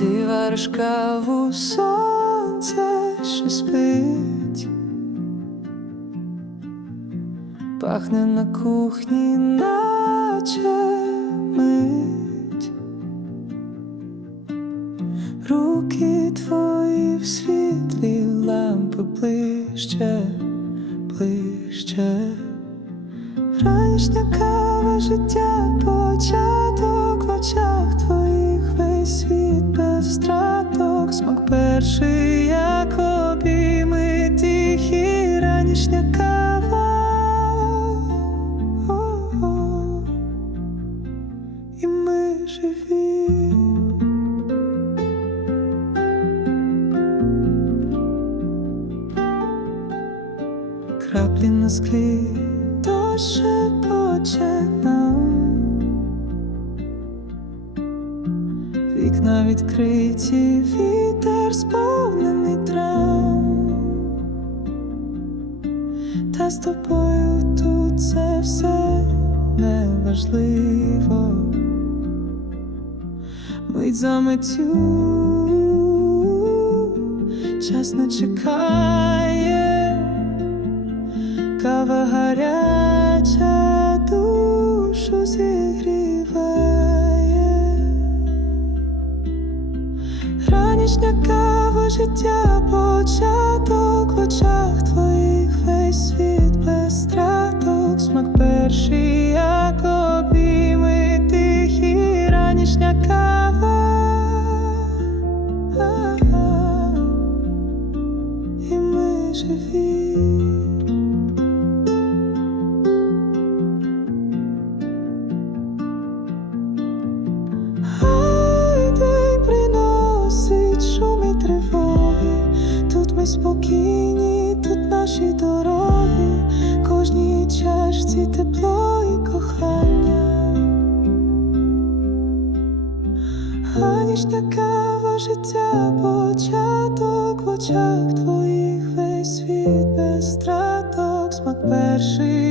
вариш каву сонце, що спить, пахне на кухні, наче мить. Руки твої в світлі лампи ближче, ближче. Ранішня кава життя, початок в очах твоїх світ без страток, смак перший, як обійми тихі, ранішня кава. О-о. І ми живі. Краплі на склі, то шепоче нам Вікна відкриті, вітер сповнений трав. Та з тобою тут це все неважливо. Мить за миттю час не чекає. Кава гаряча душу зігріває, ранішня кава життя, початок в очах твоїх весь світ без страток, смак перший, як обійми тихі, ранішня кава. А-а. І ми живі. Ми спокійні, тут наші дороги, кожній чашці тепло і кохання. аніж кава життя, початок в очах твоїх весь світ без страток, смак перший,